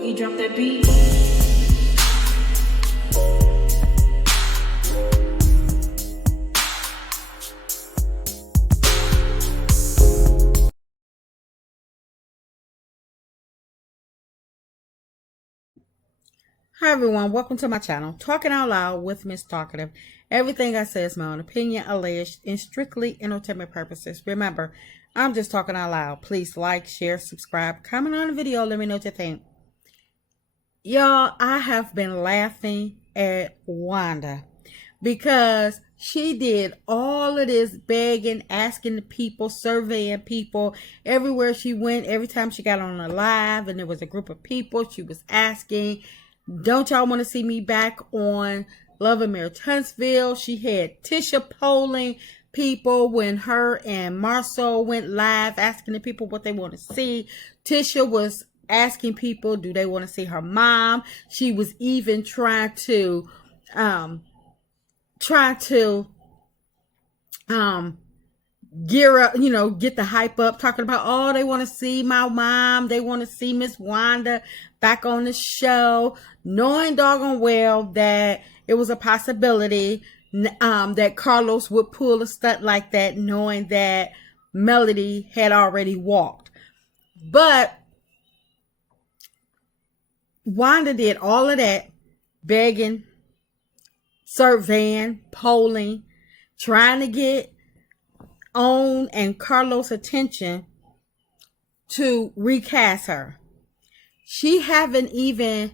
Boogie, drop that beat. Hi everyone, welcome to my channel, Talking Out Loud with Miss Talkative. Everything I say is my own opinion, alleged, and strictly entertainment purposes. Remember, I'm just talking out loud. Please like, share, subscribe, comment on the video, let me know what you think. Y'all, I have been laughing at Wanda because she did all of this begging, asking the people, surveying people everywhere she went. Every time she got on a live and there was a group of people, she was asking, don't y'all want to see me back on Love and Marriage Huntsville? She had Tisha polling people when her and Marcel went live, asking the people what they want to see. Tisha was asking people, do they want to see her mom? She was even trying to gear up, get the hype up, talking about, oh, they want to see my mom, they want to see Miss Wanda back on the show, knowing doggone well that it was a possibility that Carlos would pull a stunt like that, knowing that Melody had already walked. But Wanda did all of that, begging, surveying, polling, trying to get OWN and Carlos' attention to recast her. She haven't even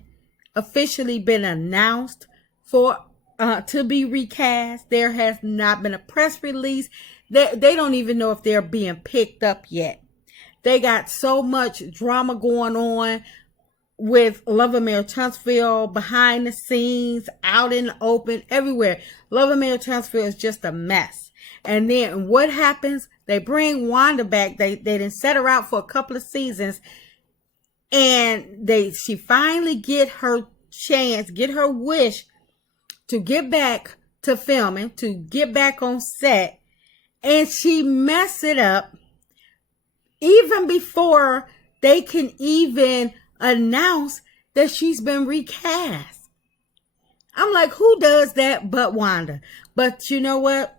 officially been announced for to be recast. There has not been a press release. They don't even know if they're being picked up yet. They got so much drama going on with Love and Marriage Huntsville, behind the scenes, out in the open, everywhere. Love and Marriage Huntsville is just a mess. And then what happens? They bring Wanda back. They didn't set her out for a couple of seasons. And she finally get her chance, get her wish to get back to filming, to get back on set. And she messed it up even before they can even announce that she's been recast. I'm like, who does that but Wanda? But you know what?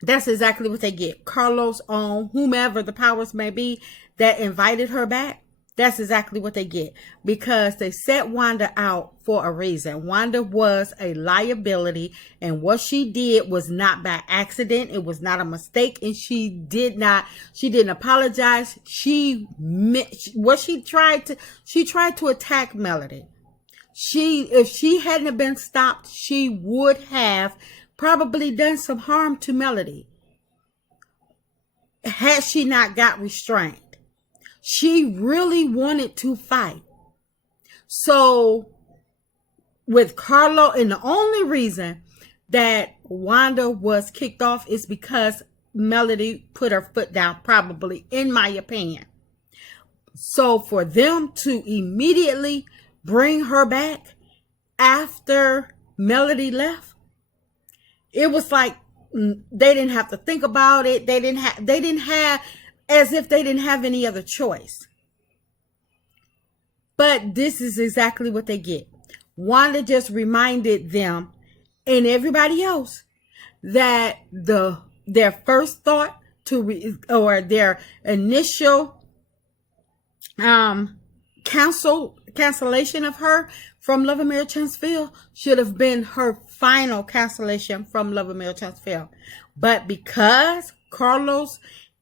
That's exactly what they get. Carlos, OWN, whomever the powers may be that invited her back, that's exactly what they get. Because they set Wanda out for a reason. Wanda was a liability, and what she did was not by accident. It was not a mistake, and she didn't apologize. She tried to attack Melody. If she hadn't been stopped, she would have probably done some harm to Melody had she not got restrained. She really wanted to fight. So with Carlo, and the only reason that Wanda was kicked off is because Melody put her foot down, probably, in my opinion. So for them to immediately bring her back after Melody left, it was like they didn't have to think about it. They didn't have, as if they didn't have any other choice. But this is exactly what they get. Wanda just reminded them and everybody else that their first thought or their initial cancellation of her from Love and Marriage Huntsville should have been her final cancellation from Love and Marriage Huntsville. But because Carlos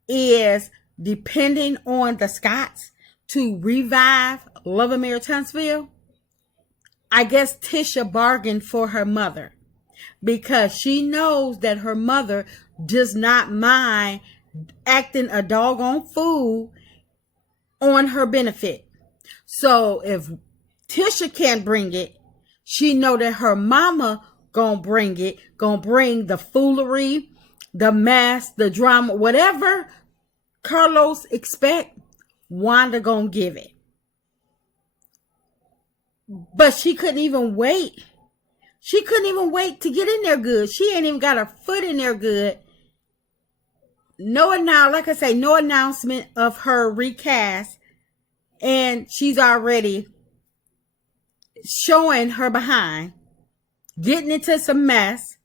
is depending on the Scotts to revive Love and Marriage Huntsville, I guess Tisha bargained for her mother, because she knows that her mother does not mind acting a doggone fool on her benefit. So if Tisha can't bring it, she know that her mama gonna bring it, gonna bring the foolery, the mess, the drama, whatever Carlos expect, Wanda gonna give it. But she couldn't even wait. She couldn't even wait to get in there good. She ain't even got her foot in there good. No announcement of her recast, and she's already showing her behind, getting into some mess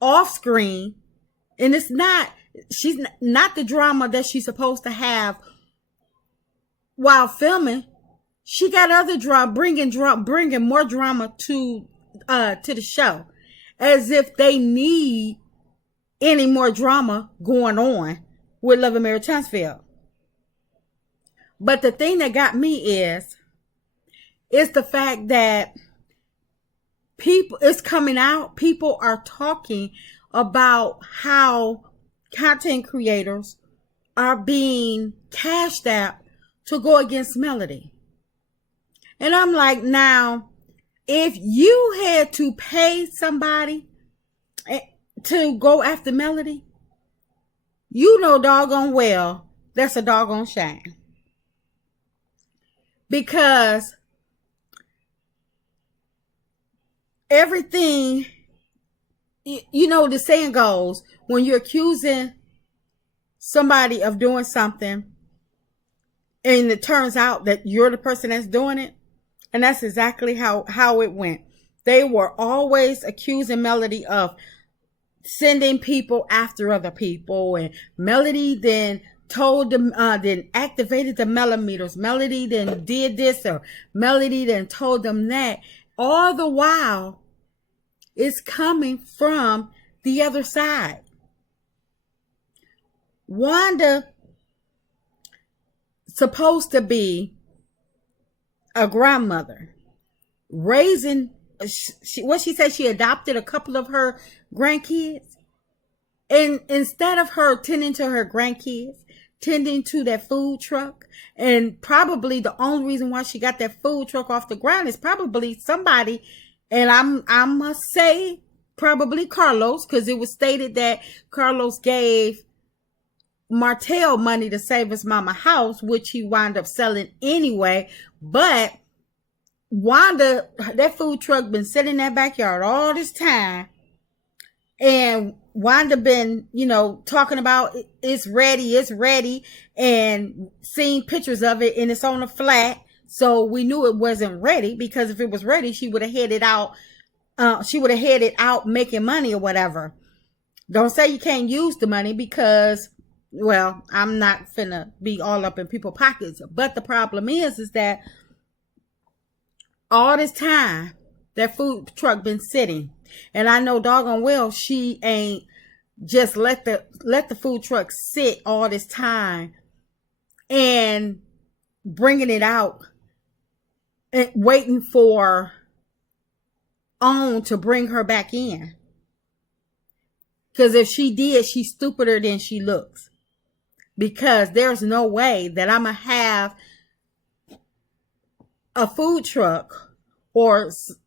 off screen, and she's not the drama that she's supposed to have while filming. She got other drama, bringing more drama to the show, as if they need any more drama going on with Love and Mary Tunstfield. But the thing that got me is the fact that it's coming out. People are talking about how content creators are being cashed out to go against Melody. And I'm like, now, if you had to pay somebody to go after Melody, you know doggone well that's a doggone shame. Because everything, the saying goes, when you're accusing somebody of doing something and it turns out that you're the person that's doing it, and that's exactly how it went. They were always accusing Melody of sending people after other people, and Melody then told them, then activated the millimeters. Melody then did this, or Melody then told them that. All the while, it's coming from the other side. Wanda supposed to be a grandmother, raising, she said she adopted a couple of her grandkids. And instead of her tending to her grandkids, tending to that food truck, and probably the only reason why she got that food truck off the ground is probably somebody, and I must say probably Carlos, because it was stated that Carlos gave Martell money to save his mama house, which he wound up selling anyway. But Wanda, that food truck been sitting in that backyard all this time, and Wanda been, talking about it's ready, and seeing pictures of it, and it's on a flat. So we knew it wasn't ready, because if it was ready, she would have headed out. She would have headed out making money or whatever. Don't say you can't use the money, because, well, I'm not finna be all up in people's pockets. But the problem is that all this time that food truck been sitting, and I know doggone well she ain't just let the food truck sit all this time and bringing it out and waiting for OWN to bring her back in. Because if she did, she's stupider than she looks. Because there's no way that I'm going to have a food truck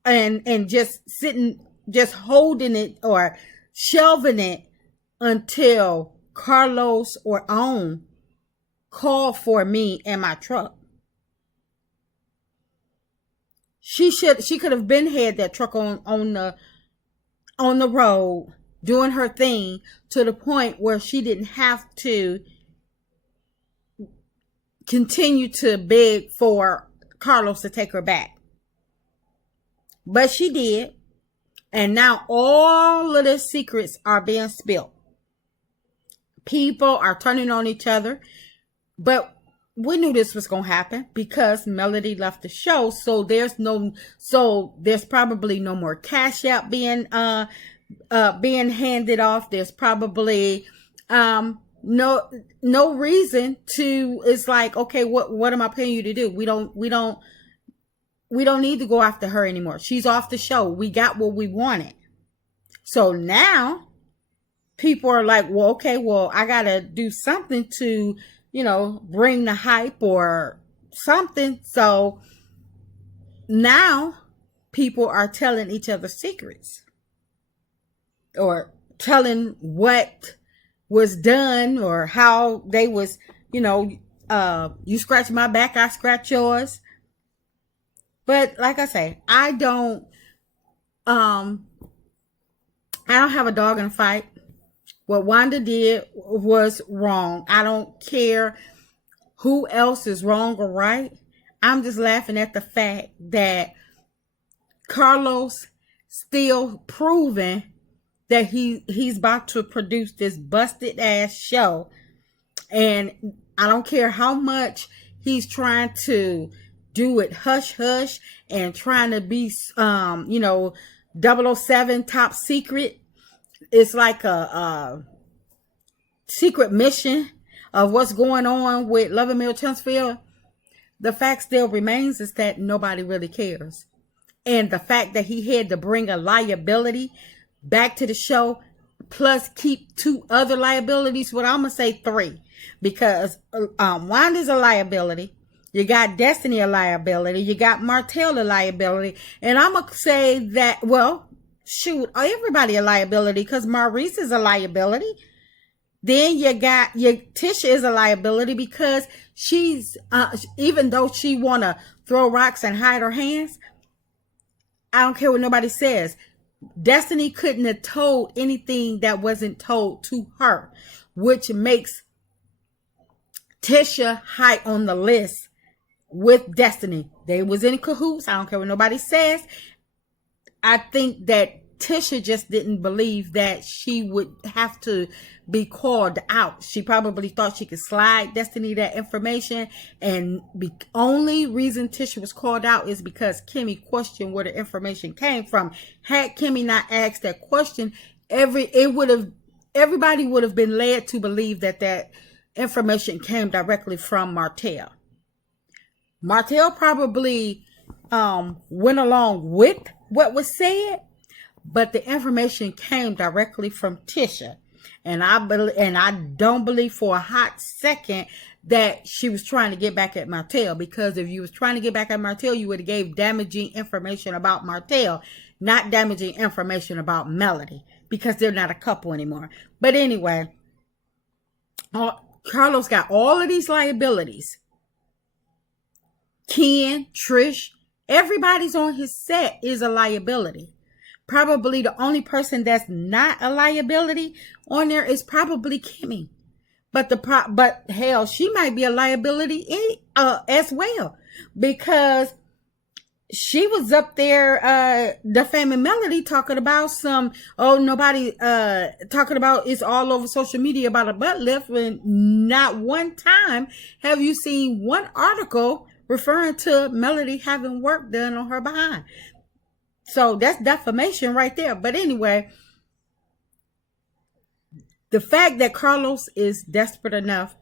and just sitting, just holding it or shelving it until Carlos or OWN call for me and my truck. She could have been had that truck on the road doing her thing to the point where she didn't have to continue to beg for Carlos to take her back. But she did. And now all of the secrets are being spilled. People are turning on each other. But we knew this was going to happen because Melody left the show. So there's probably no more cash out being handed off. There's probably no reason to. It's like, okay, what am I paying you to do? We don't need to go after her anymore. She's off the show. We got what we wanted. So now people are like, well, okay, I gotta do something to, bring the hype or something. So now people are telling each other secrets or telling what was done or how they was, you scratch my back, I scratch yours. But like I say, I don't have a dog in a fight. What Wanda did was wrong. I don't care who else is wrong or right. I'm just laughing at the fact that Carlos still proving that he's about to produce this busted ass show. And I don't care how much he's trying to do it hush hush and trying to be, 007 top secret. It's like a secret mission of what's going on with Love and Mill Chancefield. The fact still remains is that nobody really cares. And the fact that he had to bring a liability back to the show, plus keep 2 other liabilities, well, I'm going to say 3. Because Wanda's a liability. You got Destiny a liability. You got Martell a liability. And I'm going to say that, well, shoot, everybody a liability because Maurice is a liability. Then you got Tisha is a liability because she's, even though she want to throw rocks and hide her hands, I don't care what nobody says. Destiny couldn't have told anything that wasn't told to her, which makes Tisha high on the list with Destiny. They was in cahoots. I don't care what nobody says. I think that Tisha just didn't believe that she would have to be called out. She probably thought she could slide Destiny that information. And the only reason Tisha was called out is because Kimmy questioned where the information came from. Had Kimmy not asked that question, everybody would have been led to believe that information came directly from Martell. Martell probably went along with what was said, but the information came directly from Tisha. And I don't believe for a hot second that she was trying to get back at Martell, because if you was trying to get back at Martell, you would have gave damaging information about Martell, not damaging information about Melody, because they're not a couple anymore. But anyway, Carlos got all of these liabilities. Ken, Trish, everybody's on his set is a liability. Probably the only person that's not a liability on there is probably Kimmy. But hell, she might be a liability as well, because she was up there defaming Melody, talking about nobody talking about it's all over social media about a butt lift, when not one time have you seen one article referring to Melody having work done on her behind. So that's defamation right there. But anyway, the fact that Carlos is desperate enough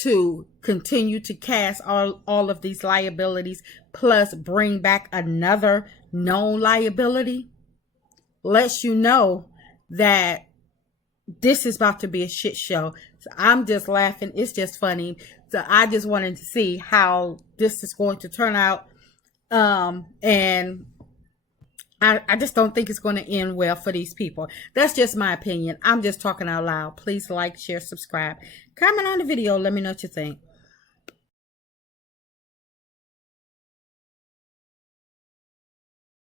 to continue to cast all of these liabilities, plus bring back another known liability, lets you know that this is about to be a shit show. So I'm just laughing. It's just funny. So I just wanted to see how this is going to turn out. And I just don't think it's going to end well for these people. That's just my opinion. I'm just talking out loud. Please like, share, subscribe, comment on the video. Let me know what you think.